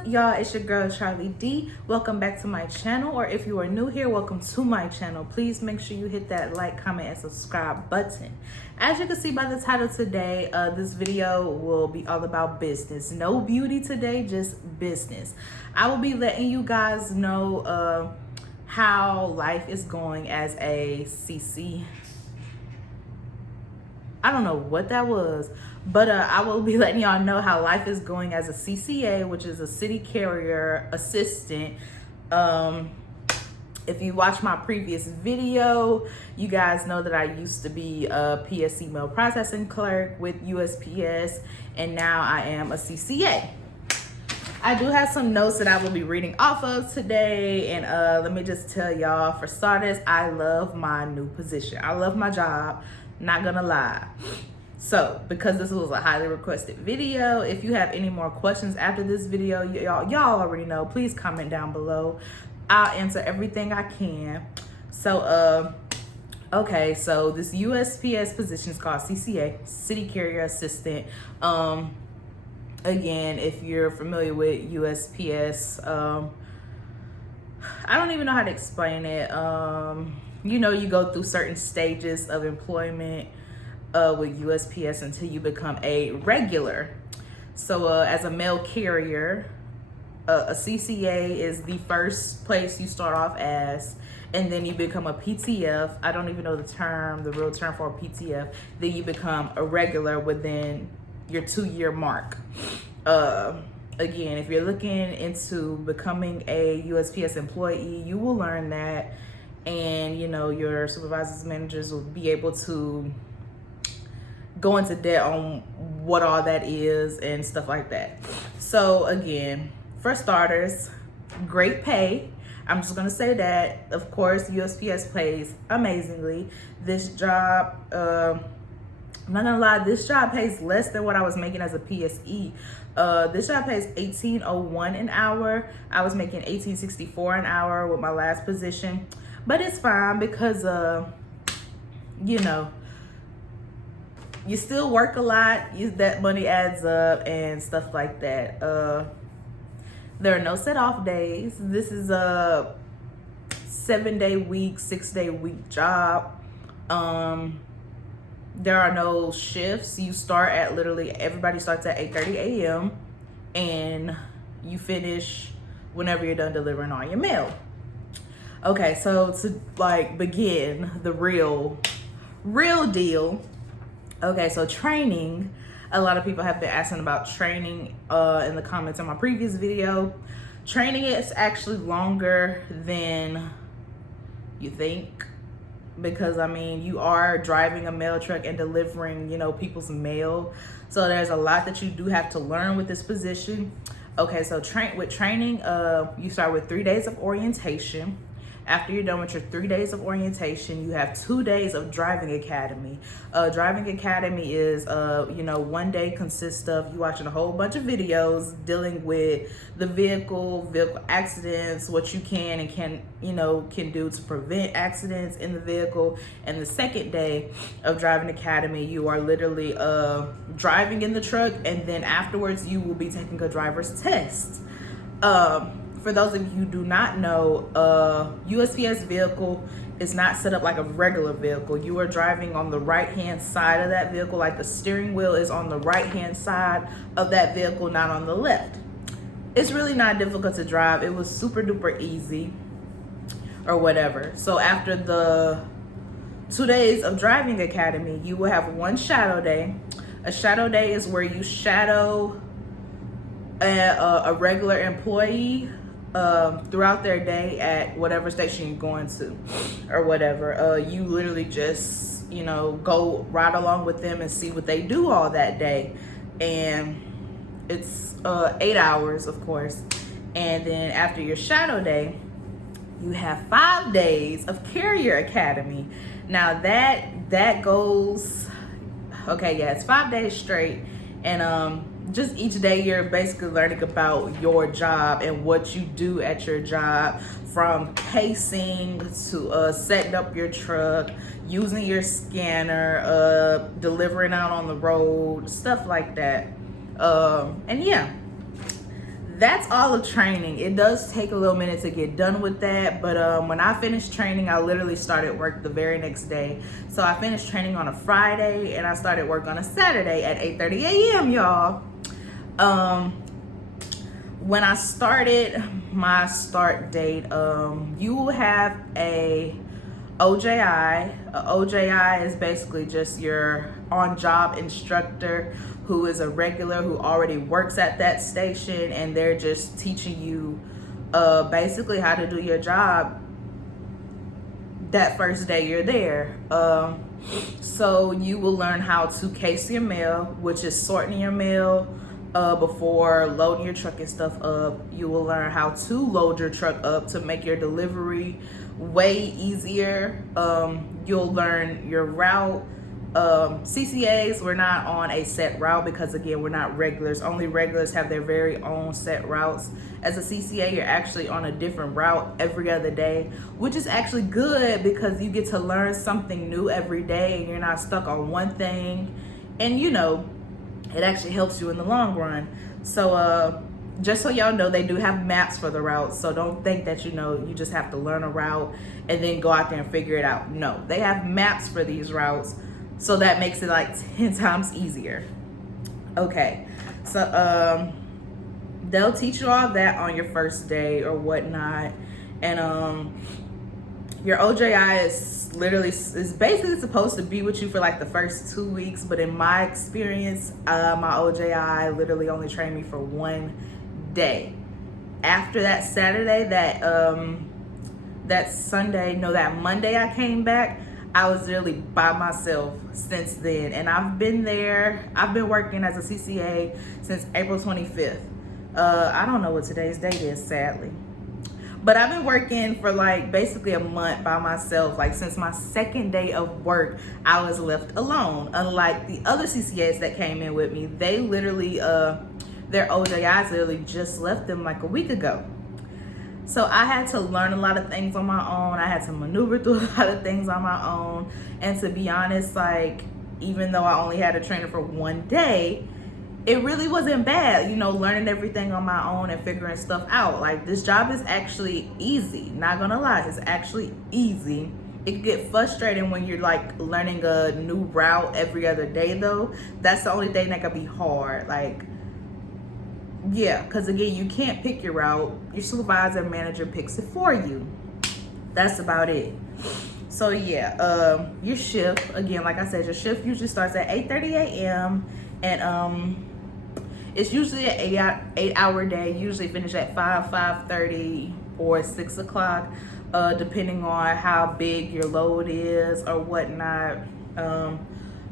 up, y'all? It's your girl Charlie D. Welcome back to my channel, or if you are new here, welcome to my channel. Please make sure you hit that like, comment, and subscribe button. As you can see by the title today, this video will be all about business. No beauty today, just business. I will be letting you guys know how life is going as a CC. I don't know what that was, but I will be letting y'all know how life is going as a CCA, which is a city carrier assistant. If you watch my previous video, you guys know that I used to be a PSC mail processing clerk with USPS, and now I am a CCA. I do have some notes that I will be reading off of today, and let me just tell y'all, for starters, I love my new position. I love my job. Not gonna lie. So because this was a highly requested video, if you have any more questions after this video, y'all already know, please comment down below. I'll answer everything I can. So okay, so this USPS position is called CCA, City Carrier Assistant. Again, if you're familiar with USPS, I don't even know how to explain it. You know, you go through certain stages of employment with USPS until you become a regular. So as a mail carrier, a CCA is the first place you start off as, and then you become a PTF. I don't even know the real term for a PTF. Then you become a regular within your 2-year mark. Again, if you're looking into becoming a USPS employee, you will learn that, and you know, your supervisors, managers will be able to go into depth on what all that is and stuff like that. So again, for starters, great pay. I'm just gonna say that. Of course, USPS pays amazingly. This job, I'm not gonna lie, this job pays less than what I was making as a PSE. This job pays $18.01 an hour. I was making $18.64 an hour with my last position. But it's fine because, you know, you still work a lot, that money adds up and stuff like that. There are no set off days. This is a 7-day week, 6-day week job. There are no shifts. You start at everybody starts at 8:30 a.m. and you finish whenever you're done delivering all your mail. Okay, so to like begin the real deal. Okay, so training. A lot of people have been asking about training in the comments on my previous video. Training is actually longer than you think, because I mean, you are driving a mail truck and delivering, you know, people's mail. So there's a lot that you do have to learn with this position. Okay, so with training, you start with 3 days of orientation. After you're done with your 3 days of orientation, you have 2 days of driving academy. Driving academy is, you know, 1 day consists of you watching a whole bunch of videos dealing with the vehicle accidents, what you can and can do to prevent accidents in the vehicle. And the second day of driving academy, you are literally driving in the truck, and then afterwards you will be taking a driver's test. For those of you who do not know, USPS vehicle is not set up like a regular vehicle. You are driving on the right-hand side of that vehicle, like the steering wheel is on the right-hand side of that vehicle, not on the left. It's really not difficult to drive. It was super duper easy or whatever. So after the 2 days of driving academy, you will have one shadow day. A shadow day is where you shadow a regular employee throughout their day at whatever station you're going to or whatever. You literally just, you know, go ride along with them and see what they do all that day. And it's 8 hours, of course. And then after your shadow day, you have 5 days of carrier academy. Now that goes, okay, yeah, it's 5 days straight. And just each day you're basically learning about your job and what you do at your job, from casing to setting up your truck, using your scanner, delivering out on the road, stuff like that. And yeah, that's all the training. It does take a little minute to get done with that, but when I finished training, I literally started work the very next day. So I finished training on a Friday and I started work on a Saturday at 8:30 a.m. y'all. When I started my start date, you will have a OJI. OJI is basically just your on-job instructor who is a regular who already works at that station, and they're just teaching you basically how to do your job that first day you're there. So you will learn how to case your mail, which is sorting your mail before loading your truck and stuff up. You will learn how to load your truck up to make your delivery way easier. You'll learn your route. CCAs, we're not on a set route because again, we're not regulars. Only regulars have their very own set routes. As a CCA, you're actually on a different route every other day, which is actually good because you get to learn something new every day and you're not stuck on one thing. And you know, it actually helps you in the long run. So just so y'all know, they do have maps for the routes. So don't think that, you know, you just have to learn a route and then go out there and figure it out. No, they have maps for these routes. So that makes it like 10 times easier. Okay, so they'll teach you all that on your first day or whatnot. And your OJI is basically supposed to be with you for like the first 2 weeks, but in my experience, my OJI literally only trained me for 1 day. After that Saturday, that Monday I came back, I was literally by myself since then. And I've been working as a CCA since April 25th. I don't know what today's date is, sadly. But I've been working for like basically a month by myself. Like since my second day of work, I was left alone. Unlike the other CCAs that came in with me, they literally, their OJIs literally just left them like a week ago. So I had to learn a lot of things on my own. I had to maneuver through a lot of things on my own. And to be honest, like, even though I only had a trainer for 1 day, it really wasn't bad, you know, learning everything on my own and figuring stuff out. Like, this job is actually easy. Not gonna lie, it's actually easy. It can get frustrating when you're like learning a new route every other day though. That's the only thing that could be hard. Like, yeah, because again, you can't pick your route. Your supervisor and manager picks it for you. That's about it. So yeah, your shift, again, like I said, your shift usually starts at 8:30 a.m. and it's usually an 8-hour day. Usually finish at 5:30 or 6 o'clock, depending on how big your load is or whatnot.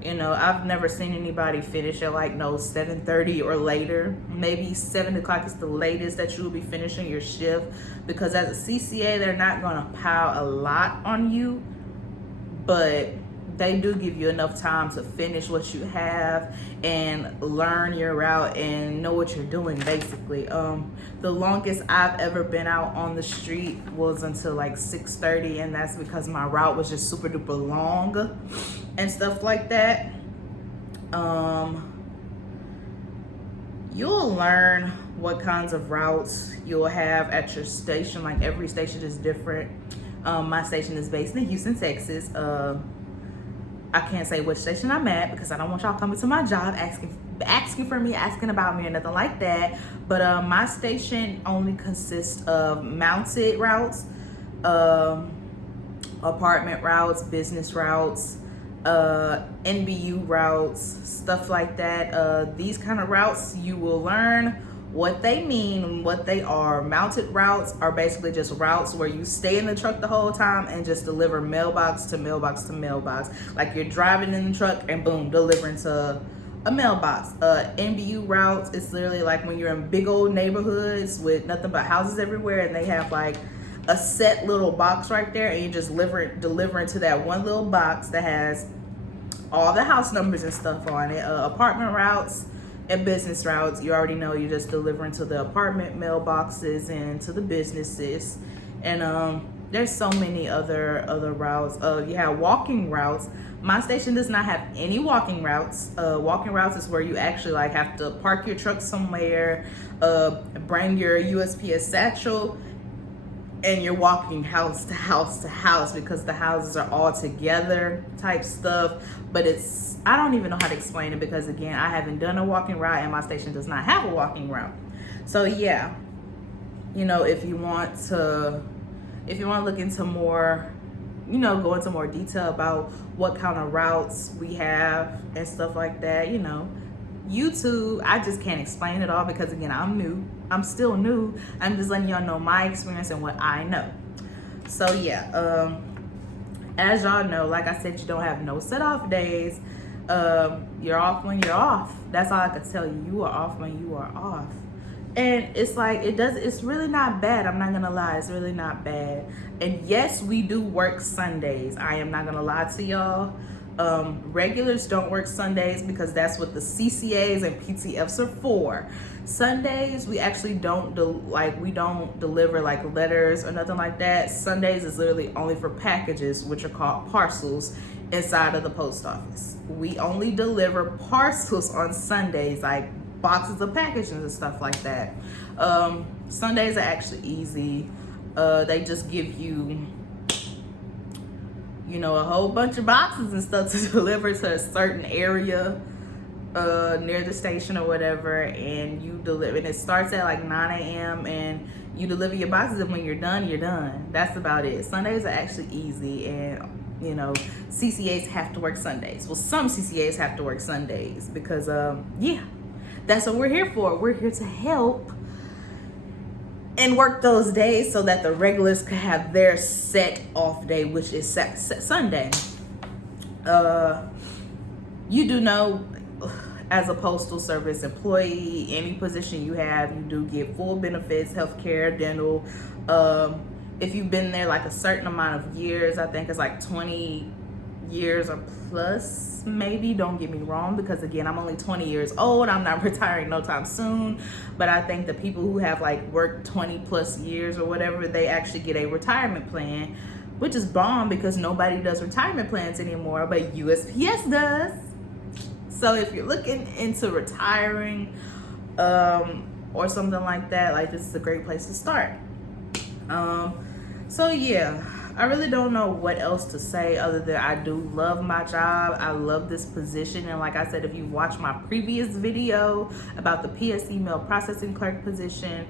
You know, I've never seen anybody finish at like 7:30 or later. Maybe 7 o'clock is the latest that you will be finishing your shift, because as a CCA, they're not gonna pile a lot on you, but they do give you enough time to finish what you have and learn your route and know what you're doing basically. The longest I've ever been out on the street was until like 6:30, and that's because my route was just super duper long and stuff like that. You'll learn what kinds of routes you'll have at your station. Like every station is different. My station is based in Houston, Texas. I can't say which station I'm at because I don't want y'all coming to my job asking for me, asking about me or nothing like that. But my station only consists of mounted routes, apartment routes, business routes, NBU routes, stuff like that. These kind of routes, you will learn what they mean and what they are. Mounted routes are basically just routes where you stay in the truck the whole time and just deliver mailbox to mailbox to mailbox. Like you're driving in the truck and boom, delivering to a mailbox. NBU routes, it's literally like when you're in big old neighborhoods with nothing but houses everywhere, and they have like a set little box right there, and you just delivering to that one little box that has all the house numbers and stuff on it. Apartment routes and business routes, you already know, you're just delivering to the apartment mailboxes and to the businesses. And There's so many other routes. You have walking routes. My station does not have any walking routes. Walking routes is where you actually like have to park your truck somewhere, bring your USPS satchel, and you're walking house to house to house because the houses are all together type stuff. But I don't even know how to explain it because again, I haven't done a walking route and my station does not have a walking route. So yeah, you know, if you want to look into more, you know, go into more detail about what kind of routes we have and stuff like that, you know, YouTube, I just can't explain it all because again, I'm still new. I'm just letting y'all know my experience and what I know. So yeah, as y'all know, like I said, you don't have no set off days. You're off when you're off. That's all I could tell you. You are off when you are off. And it's like, it's really not bad. I'm not gonna lie, it's really not bad. And yes, we do work Sundays. I am not gonna lie to y'all. Regulars don't work Sundays because that's what the CCAs and PTFs are for. Sundays, we actually don't deliver like letters or nothing like that. Sundays is literally only for packages, which are called parcels inside of the post office. We only deliver parcels on Sundays, like boxes of packages and stuff like that. Sundays are actually easy. They just give you, you know, a whole bunch of boxes and stuff to deliver to a certain area near the station or whatever, and you deliver. And it starts at like 9 a.m. and you deliver your boxes, and when you're done, you're done. That's about it. Sundays are actually easy, and you know, CCAs have to work Sundays. Well, some CCAs have to work Sundays because yeah, that's what we're here for. We're here to help and work those days so that the regulars can have their set off day, which is Sunday. You do know, as a postal service employee, any position you have, you do get full benefits, healthcare, dental. If you've been there like a certain amount of years, I think it's like 20 years or plus, maybe, don't get me wrong, because again, I'm only 20 years old. I'm not retiring no time soon, but I think the people who have like worked 20 plus years or whatever, they actually get a retirement plan, which is bomb because nobody does retirement plans anymore, but USPS does. So if you're looking into retiring or something like that, like this is a great place to start. So yeah, I really don't know what else to say other than I do love my job. I love this position. And like I said, if you watch my previous video about the PS email processing clerk position,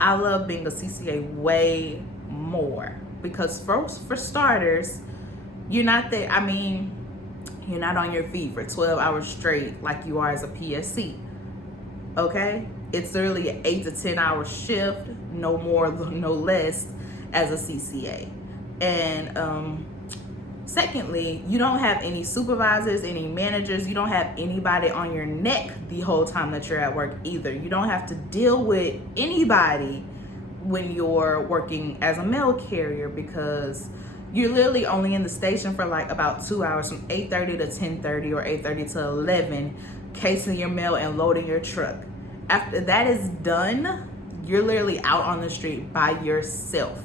I love being a CCA way more because for starters, you're not there. I mean, you're not on your feet for 12 hours straight like you are as a PSC. Okay? It's literally an 8 to 10 hour shift, no more, no less, as a CCA. And secondly, you don't have any supervisors, any managers. You don't have anybody on your neck the whole time that you're at work either. You don't have to deal with anybody when you're working as a mail carrier because you're literally only in the station for like about 2 hours, from 8:30 to 10:30 or 8:30 to 11, casing your mail and loading your truck. After that is done, you're literally out on the street by yourself.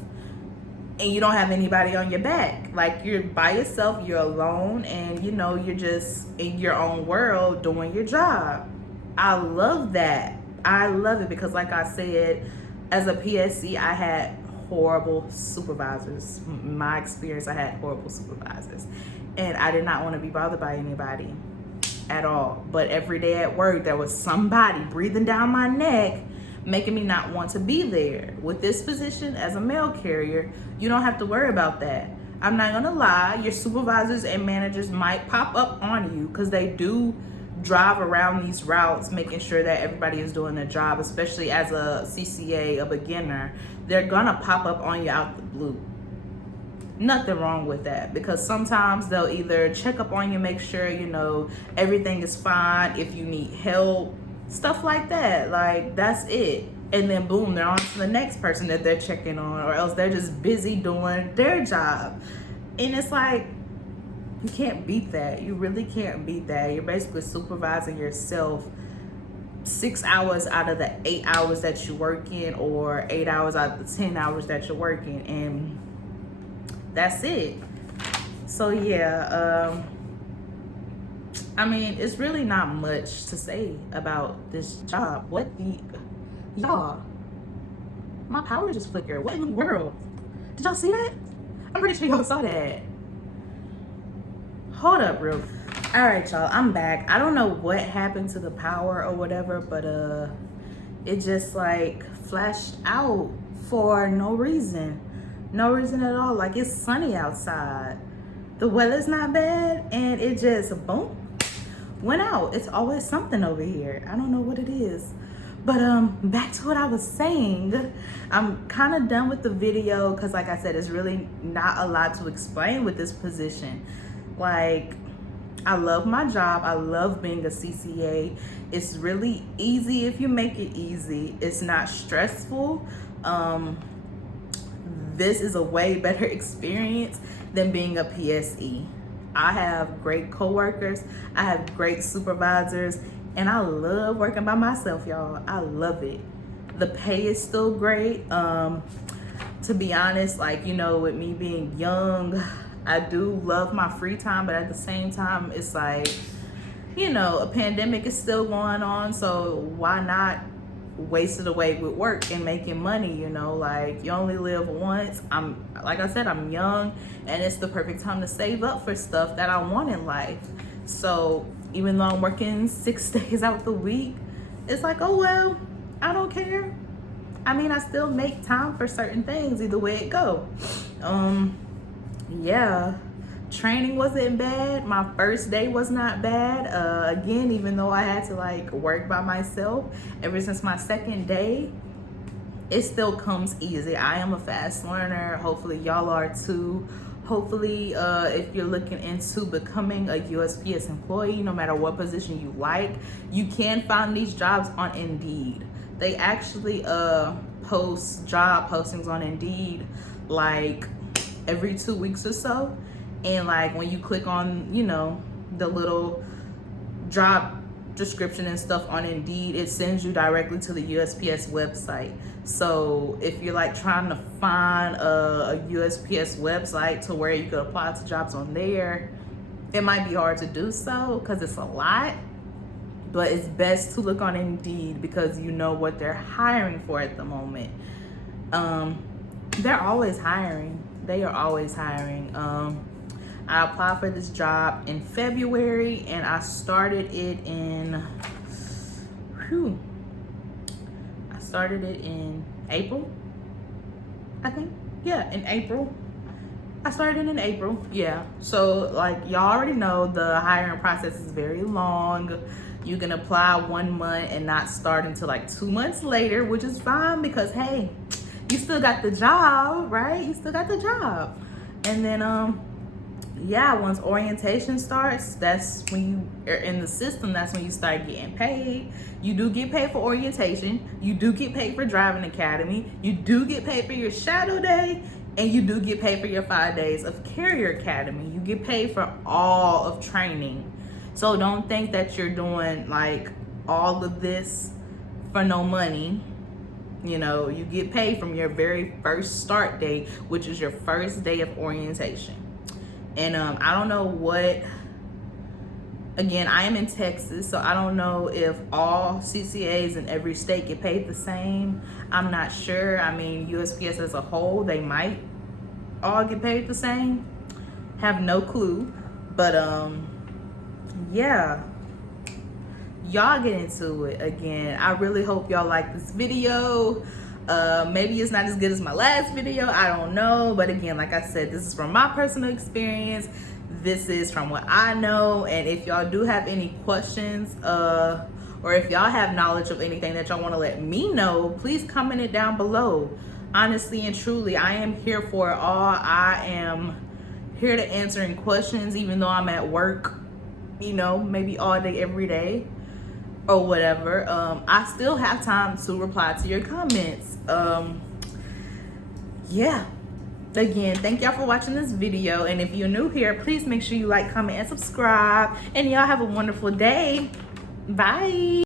And you don't have anybody on your back. Like, you're by yourself, you're alone, and you know, you're just in your own world doing your job. I love that. I love it because like I said, as a PSC, I had horrible supervisors. My experience, I had horrible supervisors. And I did not want to be bothered by anybody at all. But every day at work, there was somebody breathing down my neck, making me not want to be there. With this position as a mail carrier, you don't have to worry about that. I'm not gonna lie, your supervisors and managers might pop up on you because they do drive around these routes making sure that everybody is doing their job, especially as a CCA, a beginner. They're gonna pop up on you out the blue. Nothing wrong with that because sometimes they'll either check up on you, make sure you know everything is fine, if you need help, stuff like that. Like, that's it. And then boom, they're on to the next person that they're checking on, or else they're just busy doing their job. And it's like, you can't beat that. You really can't beat that. You're basically supervising yourself 6 hours out of the 8 hours that you work in, or 8 hours out of the 10 hours that you're working. And that's it. So yeah, I mean, it's really not much to say about this job. Y'all, my power just flickered. What in the world? Did y'all see that? I'm pretty sure y'all saw that. Hold up, real. All right, y'all, I'm back. I don't know what happened to the power or whatever, but it just like flashed out for no reason. No reason at all. Like, it's sunny outside. The weather's not bad, and it just, boom, went out. It's always something over here. I don't know what it is. But back to what I was saying. I'm kind of done with the video because, like I said, it's really not a lot to explain with this position. Like, I love my job. I love being a CCA. It's really easy if you make it easy. It's not stressful. This is a way better experience than being a PSE. I have great coworkers. I have great supervisors, and I love working by myself, y'all. I love it. The pay is still great. To be honest, like, you know, with me being young, I do love my free time, but at the same time, it's like, you know, a pandemic is still going on, so why not waste it away with work and making money? You know, like, you only live once. Like I said, I'm young, and it's the perfect time to save up for stuff that I want in life. So even though I'm working 6 days out the week, it's like, oh well, I don't care. I mean, I still make time for certain things either way it go. Yeah, training wasn't bad. My first day was not bad. Again, even though I had to like work by myself, ever since my second day, it still comes easy. I am a fast learner. Hopefully y'all are too. Hopefully, if you're looking into becoming a USPS employee, no matter what position you like, you can find these jobs on Indeed. They actually post job postings on Indeed like every 2 weeks or so. And like when you click on, you know, the little job description and stuff on Indeed, it sends you directly to the USPS website. So if you're like trying to find a USPS website to where you could apply to jobs on there, it might be hard to do so because it's a lot. But it's best to look on Indeed because you know what they're hiring for at the moment. They're always hiring. They are always hiring. I applied for this job in February, and I started it in, I started it in April, I think. Yeah, in April. I started in April, yeah. So like y'all already know, the hiring process is very long. You can apply 1 month and not start until like 2 months later, which is fine because hey, you still got the job, right? You still got the job. And then yeah, once orientation starts, that's when you are in the system. That's when you start getting paid. You do get paid for orientation. You do get paid for driving academy. You do get paid for your shadow day, and you do get paid for your 5 days of carrier academy. You get paid for all of training. So don't think that you're doing like all of this for no money. You know, you get paid from your very first start date, which is your first day of orientation. And I don't know what, again, I am in Texas, so I don't know if all CCAs in every state get paid the same. I'm not sure. I mean, USPS as a whole, they might all get paid the same. Have no clue. But yeah, y'all get into it. Again, I really hope y'all like this video. Maybe it's not as good as my last video, I don't know, but again, like I said, this is from my personal experience. This is from what I know, and if y'all do have any questions or if y'all have knowledge of anything that y'all want to let me know, please comment it down below. Honestly and truly, I am here for it all. I am here to answering questions, even though I'm at work, you know, maybe all day every day or whatever. I still have time to reply to your comments. Yeah, again, thank y'all for watching this video, and if you're new here, please make sure you like, comment, and subscribe, and y'all have a wonderful day. Bye.